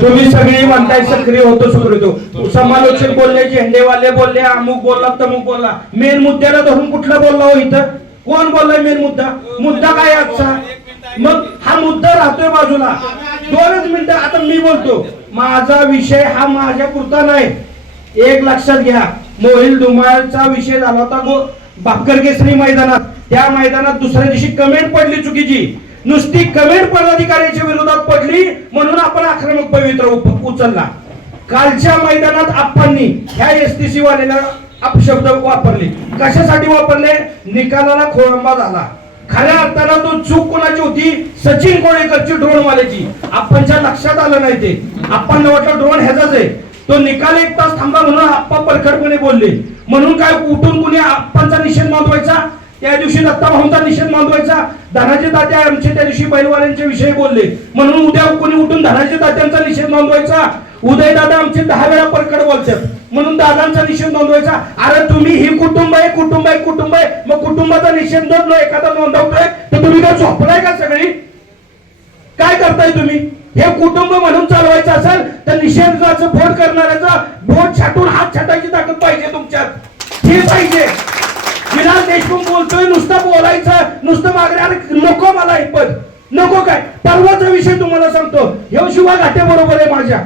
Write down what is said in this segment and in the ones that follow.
तुम्ही सगळी म्हणताय सक्रिय होतो सुकृतो समालोचक बोलले झेंडेवाले बोलले अमुक बोलला तमुक बोलला. मेन मुद्द्याला धरून कुठला बोलला हो इथं? कोण बोललाय मेन मुद्दा? मुद्दा काय आजचा? मग हा मुद्दा राहतोय बाजूला. दोनच मिनिटं आता मी बोलतो. माझा विषय हा माझ्या पुरता नाही. एक लक्षात घ्या. मोहिल धुमाळचा विषय झाला होता गो भाकर केसरी मैदानात. त्या मैदानात दुसऱ्या दिवशी कमेंट पडली चुकीची. नुसती कमेंट पदाधिकाऱ्याच्या विरोधात पडली म्हणून आपण आक्रमक पवित्र उचलला. कालच्या मैदानात आप्पांनी ह्या एस टी सी वाल्याला अपशब्द वापरले. कशासाठी वापरले? निकालाला खोळंबा झाला. खऱ्या अर्थाला तो चूक कोणाची होती? सचिन कोळेकरची ड्रोन वाल्याची. आपणच्या लक्षात आलं नाही ते. आपण वाटलं ड्रोन ह्याचाच आहे. तो निकाल एक तास थांबा म्हणून आप्पा परखडपणे बोलले. म्हणून काय उठून कुणी आप्पांचा निषेध नोंदवायचा? त्या दिवशी दत्ता भाऊंचा निषेध नोंदवायचा. धनाजी तात्या आमचे त्या दिवशी बैलवाल्यांच्या विषयी बोलले. म्हणून उद्या कोणी उठून धनाजी तात्यांचा निषेध नोंदवायचा? उदय दादा आमचे दहा वेळा परकड बोलतात. म्हणून दादांचा निषेध नोंदवायचा. अरे तुम्ही ही कुटुंब आहे कुटुंब आहे कुटुंब आहे. मग कुटुंबाचा निषेध नोंदलो एखादा नोंदवतोय तर तुम्ही काय झोपलाय का सगळी? काय करताय तुम्ही? हे कुटुंब म्हणून चालवायचं असेल तर निषेधाचं बोट करणाऱ्याचा बोट छाटून हात छाटायची ताकद पाहिजे तुमच्यात. हे पाहिजे. विलास देशमुख बोलतोय नुसतं बोलायचं नुसतं मागण्या अरे नको मला एक पद. नको काय? परवाचा विषय तुम्हाला सांगतो. हे शिवा घाटे बरोबर आहे माझ्या.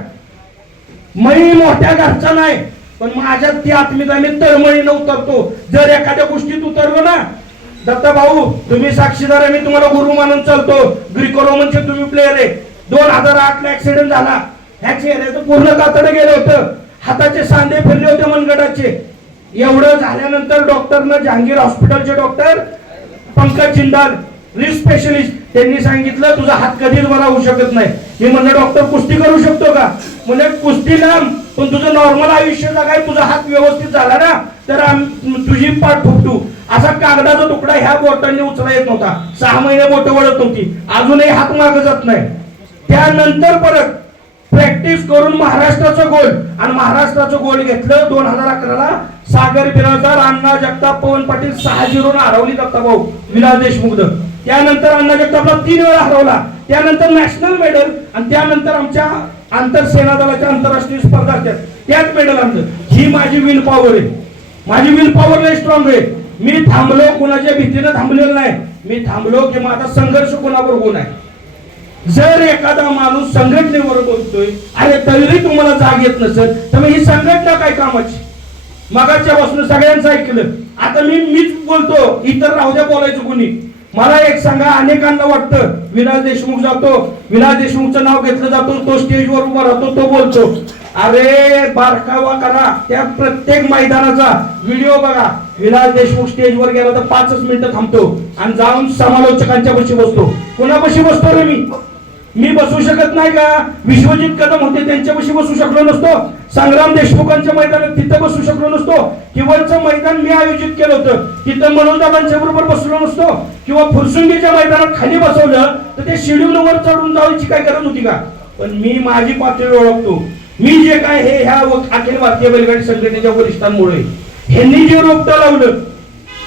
मी मोठ्या घरचा नाही पण माझ्यात ती आत्मीता मी तळमळीनं उतरतो. जर एखाद्या गोष्टीत उतरलो ना दत्ता भाऊ तुम्ही साक्षीदार आहे मी तुम्हाला गुरु मानून चालतो. ग्रिको रोमनचे तुम्ही प्लेअर आहे. दोन हजार आठ ला ऍक्सिडेंट झाला. ह्या चेहऱ्याचं पूर्ण कातडं गेलं होतं. हाताचे सांधे फिरले होते मनगटाचे. एवढं झाल्यानंतर डॉक्टरनं जहांगीर हॉस्पिटलचे doctor Pankaj Jindal risk specialist त्यांनी सांगितलं तुझा हात कधीच बरा होऊ शकत नाही. मी म्हणलं डॉक्टर कुस्ती करू शकतो का? म्हणजे कुस्ती लांब पण तुझं नॉर्मल आयुष्य जगाय तुझा हात व्यवस्थित झाला ना तर तुझी पाठ फुटू असा कागदाचा तुकडा ह्या बोटांनी उचला येत नव्हता. सहा महिने बोट वळत नव्हती. अजूनही हात माग जात नाही. त्यानंतर परत प्रॅक्टिस करून महाराष्ट्राचं गोल. आणि महाराष्ट्राचं गोल घेतलं दोन हजार अकराला सागर बिराजदार अण्णा जगताप पवन पाटील सहा झिरोनं हरवली जाता भाऊ विलास देशमुख. त्यानंतर अण्णा जगतापला तीन वेळा हरवला. त्यानंतर नॅशनल मेडल आणि त्यानंतर आमच्या आंतर सेना दलाच्या आंतरराष्ट्रीय स्पर्धा असतात. त्यात मेडल आमचं. ही माझी विल पॉवर आहे. माझी विल पॉवर लय स्ट्रॉंग आहे. मी थांबलो कुणाच्या भीतीनं थांबलेलो नाही. मी थांबलो की माझा संघर्ष कोणावर होऊ आहे जर एखादा माणूस संघटनेवर बोलतोय अरे तरी तुम्हाला जाग येत नसेल तर मग ही संघटना काय कामाची? मगाच्या पासून सगळ्यांचं ऐकलं. आता मी मीच बोलतो इतर राहू द्या बोलायचं कोणी. मला एक सांगा अनेकांना वाटतं विलास देशमुख जातो विलास देशमुखचं नाव घेतलं जातो तो स्टेजवर उभा राहतो तो बोलतो. अरे बारकावा करा त्या प्रत्येक मैदानाचा व्हिडिओ बघा. विलास देशमुख स्टेजवर गेला तर पाचच मिनिटं थांबतो आणि जाऊन समालोचकांच्या पशी बसतो. कोणापाशी बसतो रे मी? मी बसू शकत नाही का? विश्वजित कदम होते त्यांच्यापाशी बसू शकलो नसतो. संग्राम देशमुखांच्या मैदानात तिथं बसू शकलो नसतो. किंवाचं मैदान मी आयोजित केलं होतं. तिथं मनोजदाबांच्या बरोबर बसलो नसतो. किंवा फुरसुंगीच्या मैदानात खाली बसवलं तर ते शेड्यूल वर चढून जायची काय गरज होती का? पण मी माझी पातळी ओळखतो. मी जे काय हे ह्या अखिल भारतीय बैलगाडी संघटनेच्या वरिष्ठांमुळे ह्यांनी जे रोपटं लावलं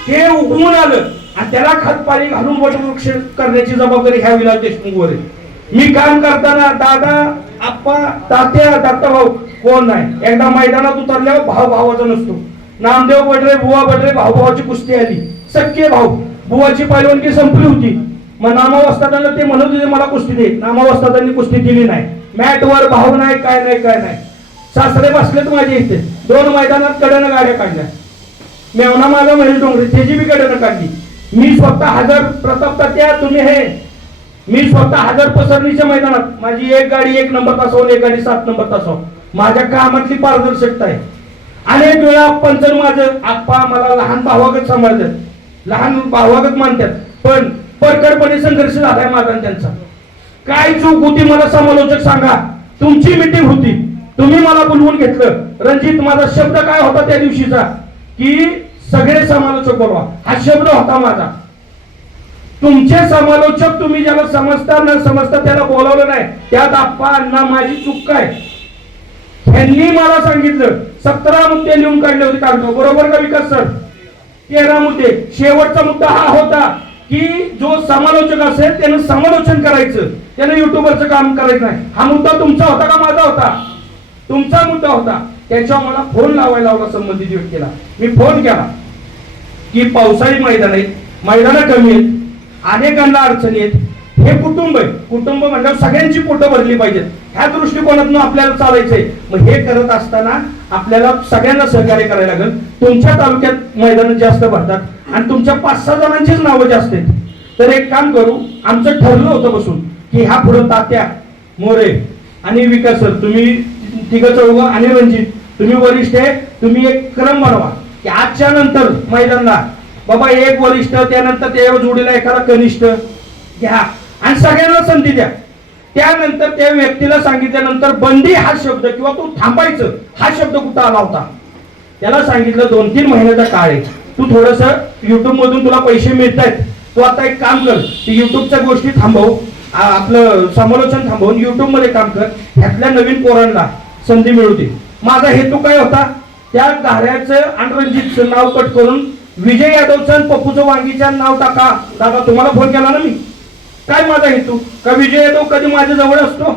ते उगवून आलं. आणि त्याला खत पाणी घालून वटवृक्ष करण्याची जबाबदारी ह्या विलास देशमुखवर आहे. मी काम करताना दादा आप्पा तात्या दत्ता भाऊ कोण नाही? एकदा मैदानात उतरल्यावर भाव भावाचा नसतो. नामदेव बडरे बुवा बडरे भाऊ भावाची कुस्ती आली. सख्खे भाऊ बुवाची पैलवानगी संपली होती. मग नामावस्थातांना ते म्हणत होते मला कुस्ती दे. नामावस्थातांनी कुस्ती दिली नाही. मॅटवर भाव नाही काय नाही काय नाही. सासरे बसलेत माझे इथे. दोन मैदानात कड्यानं गाड्या काढल्या. मेवना माझा महेश डोंगरे त्याची बी कड्यानं काढली. मी स्वतः हजर प्रताप तात्या तुम्ही हे मी स्वतः हजार पसरणीच्या मैदानात माझी एक गाडी एक नंबर तासावर एक गाडी सात नंबर तासावर माझ्या कामातली पारदर्शकता आहे. अनेक वेळा पंचर माझं आप्पा मला लहान भावागत सांभाळतात. लहान भावागत मानतात. पण परकडपणे संघर्ष झालाय माझा त्यांचा. काय चूक होती मला समालोचक सांगा. तुमची मीटिंग होती. तुम्ही मला बोलवून घेतलं. रणजित माझा शब्द काय होता त्या दिवशीचा? की सगळे समालोचक बोलवा. हा शब्द होता माझा. तुमचे समालोचक तुम्ही ज्याला समजता न समजता त्याला बोलावलं नाही. त्यात आप्पा अण्णा माझी चूक काय ह्यांनी मला सांगितलं सतरा मुद्दे लिहून काढले होते कागद बरोबर का विकास सर? तेरा मुद्दे. शेवटचा मुद्दा हा होता की जो समालोचक असेल त्यानं समालोचन करायचं. त्यानं युट्यूबरचं काम करायचं नाही. हा मुद्दा तुमचा होता का माझा होता? तुमचा मुद्दा होता. त्याच्यावर मला फोन लावायला लावला संबंधित व्यक्तीला. मी फोन केला की पावसाळी मैदान आहेत मैदानं कमी आहेत. अनेकांना अडचणी आहेत हे कुटुंब आहे. कुटुंब म्हटल्यावर सगळ्यांची पोटं भरली पाहिजेत. ह्या दृष्टिकोनातून आपल्याला चालायचंय. मग हे करत असताना आपल्याला सगळ्यांना सहकार्य करायला लागेल. तुमच्या तालुक्यात मैदान जास्त भरतात आणि तुमच्या पाच सहा जणांचीच नावं जास्त आहेत. तर एक काम करू. आमचं ठरलं होतं बसून की ह्या पुढे तात्या मोरे आणि विकास सर तुम्ही तिघ चौघ आणि रणजित तुम्ही वरिष्ठ आहे तुम्ही एक क्रम बनवा की आजच्या नंतर मैदानला बाबा एक वरिष्ठ त्यानंतर त्या जोडीला एखादा कनिष्ठ. घ्या. आणि सगळ्यांना संधी द्या. त्यानंतर त्या व्यक्तीला सांगितल्यानंतर बंदी हा शब्द किंवा तू थांबायचं हा शब्द कुठं आला होता? त्याला सांगितलं दोन तीन महिन्याचा काळ आहे. तू थोडस युट्यूब मधून तुला पैसे मिळत आहेत तू आता एक काम कर युट्यूबच्या गोष्टी थांबव. आपलं समालोचन थांबवून युट्यूबमध्ये काम कर. ह्यातल्या नवीन पोरांना संधी मिळू दे. माझा हेतू काय होता? त्या गाऱ्याचं आणि रणजितचं नाव कट करून विजय यादवचं आणि पप्पूचं वांगीचं नाव टाका. दादा तुम्हाला फोन केला ना मी? काय माझा हेतू? का विजय यादव कधी माझ्या जवळ असतो?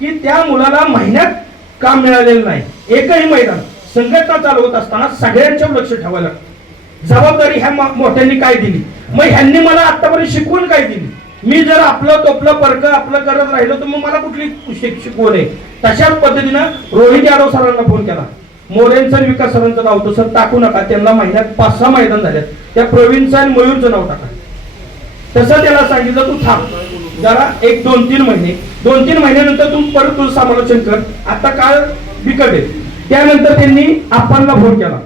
की त्या मुलाला महिन्यात काम मिळालेलं नाही. एकही मैदान संघटना चालवत असताना सगळ्यांच्यावर लक्ष ठेवायला लागतं. जबाबदारी ह्या मोठ्यांनी काय दिली? मग ह्यांनी मला आतापर्यंत शिकवून काय दिली? मी जर आपलं तोपलं परक आपलं करत राहिलो तर मग मला कुठली शिक- शिकवण आहे तशाच पद्धतीनं रोहित यादव सरांना फोन केला. मोरेंचं विकास सरांचं नाव होतं सर टाकू नका. त्यांना महिन्यात पाच सहा मैदान झाल्यात त्या प्रवीणचं आणि मयूरचं नाव टाका. तसं त्याला सांगितलं तू थांब. जरा एक दोन तीन महिने. दोन तीन महिन्यानंतर तू परत तुझं समालोचन कर. आता काळ बिकट आहे. त्यानंतर त्यांनी आप्पांना फोन केला.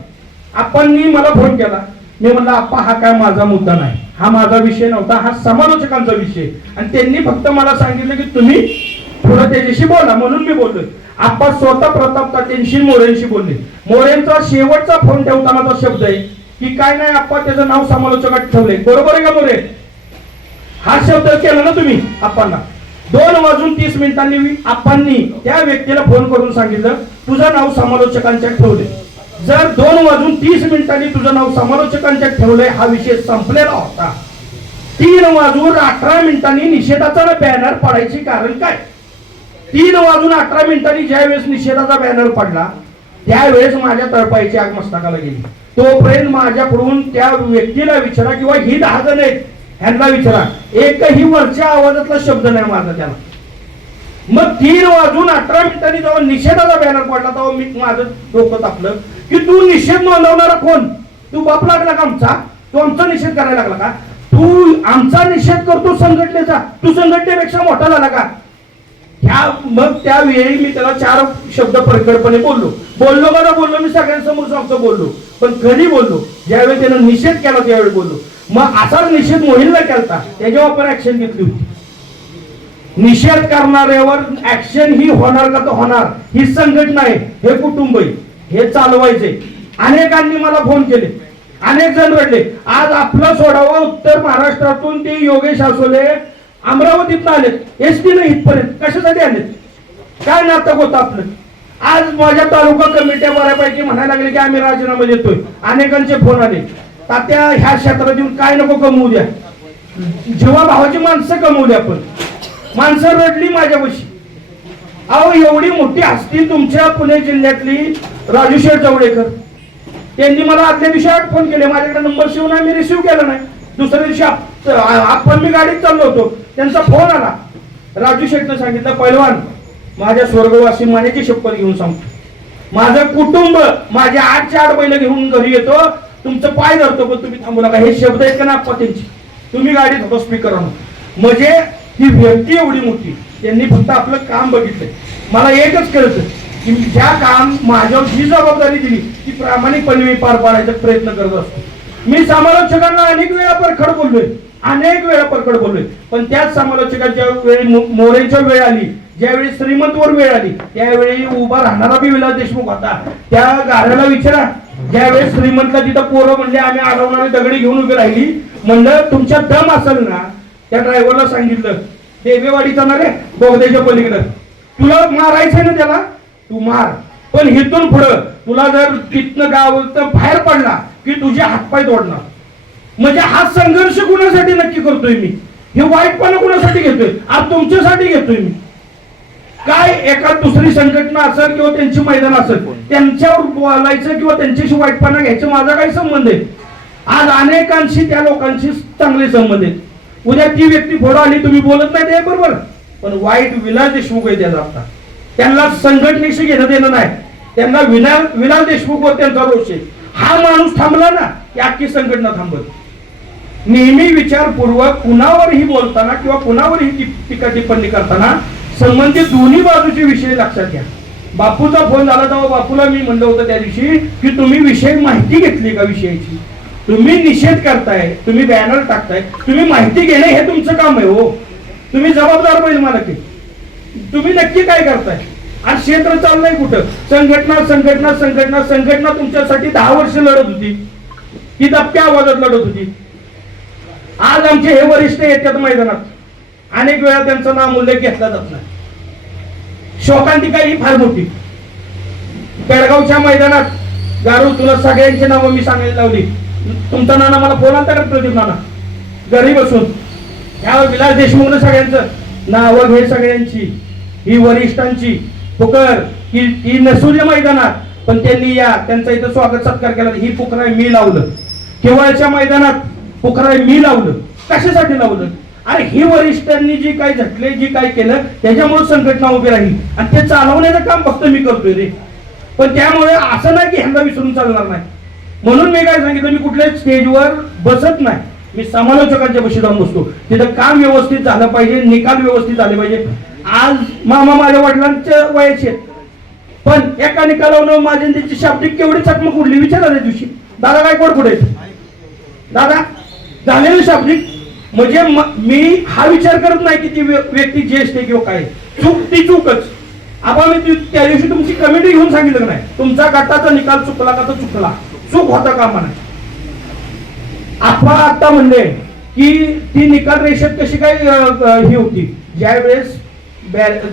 आप्पांनी मला फोन केला. मी म्हणलं आप्पा हा काय माझा मुद्दा नाही. हा माझा विषय नव्हता. हा समालोचकांचा विषय आणि त्यांनी फक्त मला सांगितलं की तुम्ही थोडं त्याच्याशी बोला म्हणून मी बोललोय. आप्पा स्वतः प्रताप तात्यांशी मोरेंशी बोलले. मोरेंचा शेवटचा फोन ठेवतानाचा शब्द आहे की काय नाही आप्पा त्याचं नाव समालोचकात ठेवले बरोबर आहे का मोरे? हा शब्द केला ना तुम्ही आप्पांना. दोन वाजून तीस मिनिटांनी आप्पांनी त्या व्यक्तीला फोन करून सांगितलं तुझं नाव समालोचकांच्या ठेवले जर दोन वाजून तीस मिनिटांनी तुझं नाव समालोचकांच्या ठेवलंय हा विषय संपलेला होता. तीन वाजून अठरा मिनिटांनी निषेधाचा बॅनर पडायची कारण काय? तीन वाजून अठरा मिनिटांनी ज्या वेळेस निषेधाचा बॅनर पडला त्यावेळेस माझ्या तळपायची आग मस्तकाला गेली. तोपर्यंत माझ्याकडून त्या व्यक्तीला विचारा किंवा ही दहा जण आहेत ह्यांना विचारा. एकही वरच्या आवाजातला शब्द नाही माझा त्याला. मग तीन वाजून अठरा मिनिटांनी जेव्हा निषेधाचा बॅनर पडला तेव्हा मी माझं डोकं तापलं की तू निषेध नोंदवणारा कोण? तू बाप लागला का आमचा? तू आमचा निषेध करायला लागला का? तू आमचा निषेध करतो संघटनेचा. तू संघटनेपेक्षा मोठा झाला का? ह्या मग त्यावेळी मी त्याला चार शब्द प्रखरपणे बोललो. बोललो का ना बोललो मी सगळ्यांसमोर सांगतो बोललो. पण कधी बोललो? ज्यावेळी त्यानं निषेध केला त्यावेळी बोललो. मग असाच निषेध मोहिलला केलता त्याच्यावर आपण ऍक्शन घेतली होती. निषेध करणाऱ्यावर ऍक्शन ही होणार का तर होणार ही संघटना आहे हे कुटुंब आहे हे चालवायचे अनेकांनी मला फोन केले. अनेक जण रडले. आज आपलं सोडावं उत्तर महाराष्ट्रातून ते योगेश आसोले अमरावतीत आलेत. एस टी इथपर्यंत. कशासाठी आलेत? काय नाटक होतं आपलं? आज माझ्या तालुका कमिट्या बऱ्यापैकी म्हणायला लागले की आम्ही राजीनामा देतोय. अनेकांचे फोन आले. तात्या ह्या क्षेत्रात येऊन काय नको कमवू द्या. जेव्हा भावाची माणसं कमवू द्या आपण. माणसं रडली माझ्यापाशी. अहो एवढी मोठी हस्ती तुमच्या पुणे जिल्ह्यातली राजू शेठ जावडेकर. त्यांनी मला आदल्या दिवशी फोन केले. माझ्याकडे नंबर शिवून मी रिसिव्ह केला नाही. दुसऱ्या दिवशी आपण मी गाडीत चाललो होतो. त्यांचा फोन आला. राजू शेठनं सांगितलं पैलवान माझ्या स्वर्गवासी मानेची शपथ घेऊन सांगतो. माझं कुटुंब माझे आठ आठ बैल घेऊन घरी येतो. तुमचं पाय धरतो पण तुम्ही थांबू नका. हे शब्द आहेत का ना आप्पा त्यांची तुम्ही गाडीत होतो स्पीकर म्हणजे ही व्यक्ती एवढी मोठी त्यांनी फक्त आपलं काम बघितलंय मला एकच कळत की ज्या काम माझ्यावर जी जबाबदारी दिली ती प्रामाणिकपणे मी पार पाडायचा प्रयत्न करत असतो. मी समालोचकांना अनेक वेळा परखड बोललोय. अनेक वेळा परकड बोललोय. पण त्याच समालोचकाच्या वेळी मोरेच्या वेळ आली ज्यावेळी श्रीमंतवर वेळ आली त्यावेळी उभा राहणारा बी विलास देशमुख होता. त्या गाऱ्याला विचारा. ज्यावेळेस श्रीमंतला तिथं पोरं म्हणले आम्ही अडवणारी दगडी घेऊन उभी राहिली. म्हणलं तुमच्या दम असेल ना? त्या ड्रायव्हरला सांगितलं देवेवाडी जाणार रे बोगद्याच्या पलीकडं. तुला मारायचंय ना त्याला? तू मार. पण हिथून पुढं तुला जर तिथनं गाव बाहेर पडला की तुझे हातपाय तोडणार. म्हणजे हा संघर्ष कुणासाठी नक्की करतोय मी? हे वाईटपणा कुणासाठी घेतोय? आज तुमच्यासाठी घेतोय मी. काय एका दुसरी संघटना असेल किंवा त्यांची मैदान असेल त्यांच्यावर बोलायचं किंवा त्यांच्याशी वाईटपणा घ्यायचं माझा काही संबंध आहे. आज अनेकांशी त्या लोकांशी चांगले संबंध आहेत. उद्या ती व्यक्ती पुढं आली तुम्ही बोलत नाही ते बरोबर पण वाईट विलास देशमुख आहे त्याचा आता. त्यांना संघटनेशी घेणं देणं नाही. त्यांना विलास विलास देशमुखवर त्यांचा रोष आहे. हा माणूस थांबला ना की अख्खी संघटना थांबत नेहमी विचारपूर्वक कुणावरही बोलताना किंवा कुणावरही टीका टिप्पणी करताना संबंधित दोन्ही बाजूचे विषय लक्षात घ्या. बापूचा फोन झाला तेव्हा बापूला मी म्हणलं होतं त्या दिवशी की तुम्ही विषय माहिती घेतली का विषयाची? तुम्ही निषेध करताय तुम्ही बॅनर टाकताय तुम्ही माहिती घेणे हे तुमचं काम आहे हो. तुम्ही जबाबदार बैल मला ते तुम्ही नक्की काय करताय? आज क्षेत्र चाललंय कुठं? संघटना संघटना संघटना संघटना तुमच्यासाठी दहा वर्ष लढत होती. ती दबक्या आवाजात लढत होती. आज आमचे हे वरिष्ठ येतात मैदानात. अनेक वेळा त्यांचा नाम उल्लेख घेतला जात नाही. शोकांतिका ही फार मोठी. बेळगावच्या मैदानात गारू तुला सगळ्यांची नावं मी सांगायला लावली. तुमचा नाना मला फोन तर का प्रदीप नाना? घरी बसून. ह्या विलास देशमुखनं सगळ्यांचं नावं घे सगळ्यांची. ही वरिष्ठांची. पुकर ही ही नसुल्या मैदानात. पण त्यांनी या त्यांचा इथं स्वागत सत्कार केला ही पुकराय मी लावलं. केवळच्या मैदानात पुकराय मी लावलं. कशासाठी लावलं? अरे हे वरिष्ठांनी जे काही झटले जे काय केलं त्याच्यामुळे संघटना उभी राहील. आणि ते चालवण्याचं काम फक्त मी करतोय रे. पण त्यामुळे असं नाही की ह्यांना विसरून चालणार नाही. म्हणून मी काय सांगितलं मी कुठल्याच स्टेजवर बसत नाही. मी समालोचकांच्या बशी जाऊन बसतो. तिथं काम व्यवस्थित झालं पाहिजे निकाल व्यवस्थित झाले पाहिजे. आज मामा माझ्या वडिलांच्या वयाचे आहेत. पण एका निकालावर माझ्या आणि त्यांची शाब्दिक केवढी चकमक उडली विचारा त्या दिवशी. दादा काय कोण पुढे दादा? झालेली शाब्दिक म्हणजे मी हा विचार करत नाही की ती व्य- व्यक्ती ज्येष्ठ आहे किंवा काय चूक ती चूकच. आपण मी त्या दिवशी तुमची कमिटी घेऊन सांगितलं नाही. तुमचा गटाचा निकाल चुकला का तो चुकला. चूक होता कामा म्हणा आपण आता म्हणले की ती निकाल रेषेत कशी काय ही होती? ज्यावेळेस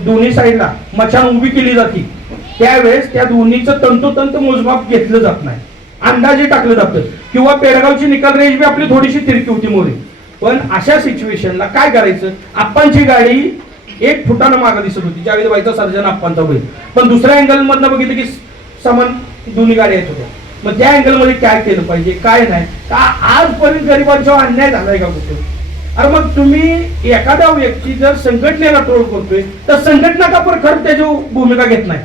दोन्ही साईडला मचाण उभी केली जाते त्यावेळेस त्या दोन्हीचं तंतोतंत मोजमाप घेतलं जात नाही. अंदाजे टाकलं जातं. किंवा पेडगावची निकाल रेंज बी आपली थोडीशी तिरकी होती मोरी. पण अशा सिच्युएशनला काय करायचं? आप्पांची गाडी एक फुटानं मागं दिसत होती ज्यावेळी व्हायचा सर्जन आप्पांचा होईल पण दुसऱ्या अँगलमधनं बघितलं की समान दोन्ही गाड्या येत होत्या. मग त्या अँगलमध्ये काय केलं पाहिजे काय नाही? का आजपर्यंत गरिबांच्या अन्याय झालाय का कुठे? अरे मग तुम्ही एखादा व्यक्ती जर संघटनेला ट्रोल करतोय तर संघटना का पर खरं त्याची भूमिका घेत नाही?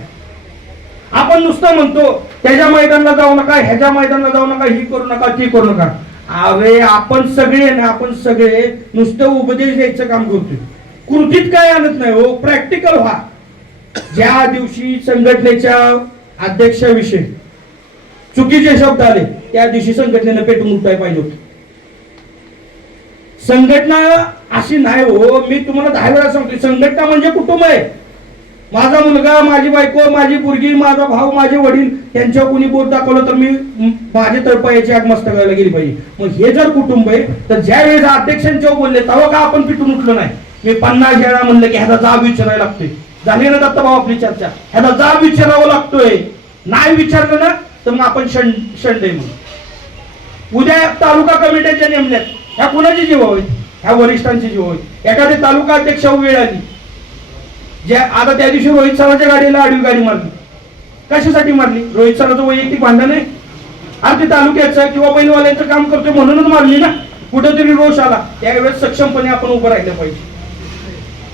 आपण नुसतं म्हणतो त्याच्या मैदानाला जाऊ नका ह्याच्या मैदानाला जाऊ नका ही करू नका ती करू नका. अरे आपण सगळे ना आपण सगळे नुसतं उपदेश द्यायचं काम करतोय. कृतीत काय आणत नाही हो प्रॅक्टिकल व्हा. ज्या दिवशी संघटनेच्या अध्यक्षाविषयी चुकीचे शब्द आले त्या दिवशी संघटनेनं पेटून उठाय पाहिजे होतं. संघटना अशी नाही हो मी तुम्हाला दहा वेळा सांगतो संघटना म्हणजे कुटुंब आहे. माझा मुलगा माझी बायको माझी मुलगी माझा भाऊ माझे वडील त्यांच्या कोणी बोट दाखवलं तर मी माझे माझे तळपायाची आग मस्तकाला गेली पाहिजे. मग हे जर कुटुंब आहे तर ज्या वेळेस अध्यक्षांच्या बोलले तेव्हा का आपण पिटून उठलो नाही? मी पन्नास वेळा म्हणलं की ह्याचा जाब विचारायला लागतोय. झाली ना दत्ता भाऊ आपली चर्चा? ह्याचा जाब विचारावा लागतोय. नाही विचारलं ना तर मग आपण शण शंड म्हणून उद्या तालुका कमिट्याच्या नेमल्यात ह्या कुणाची जीव होईल ह्या वरिष्ठांची जीव होईल एखादी तालुका अध्यक्ष वेळ आली ज्या आता त्या दिवशी रोहित सरांच्या गाडीला आडवी गाडी मारली. कशासाठी मारली? रोहित सरांचं वैयक्तिक भांडण आहे. आज ते तालुक्याचं किंवा बैलवाल्याचं काम करतोय म्हणूनच मारली ना. कुठंतरी रोष आला. त्यावेळेस सक्षमपणे आपण उभं राहिलं पाहिजे.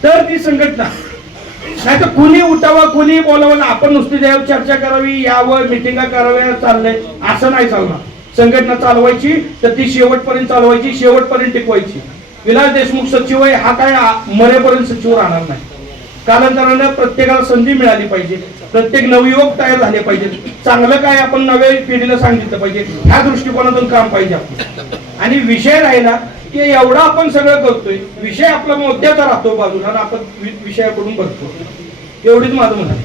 तर ती संघटना. नाही तर कुणी उठावा कुणी बोलावं आपण नुसती द्यावं चर्चा करावी यावं मिटिंगा कराव्या चाललंय. असं नाही चालणार. संघटना चालवायची तर ती शेवटपर्यंत चालवायची शेवटपर्यंत टिकवायची. विलास देशमुख सचिव आहे हा काय मरेपर्यंत सचिव राहणार नाही. कालांतरानं प्रत्येकाला संधी मिळाली पाहिजे. प्रत्येक नवयुवक तयार झाले पाहिजेत चांगलं काय आपण नव्या पिढीला सांगितलं पाहिजे. ह्या दृष्टिकोनातून काम पाहिजे आपण आणि विषय राहिला की एवढा आपण सगळं करतोय. विषय आपला मोद्याचा राहतो बाजूला आणि आपण वि- विषयाकडून बघतो. एवढीच माझं म्हणणं आहे.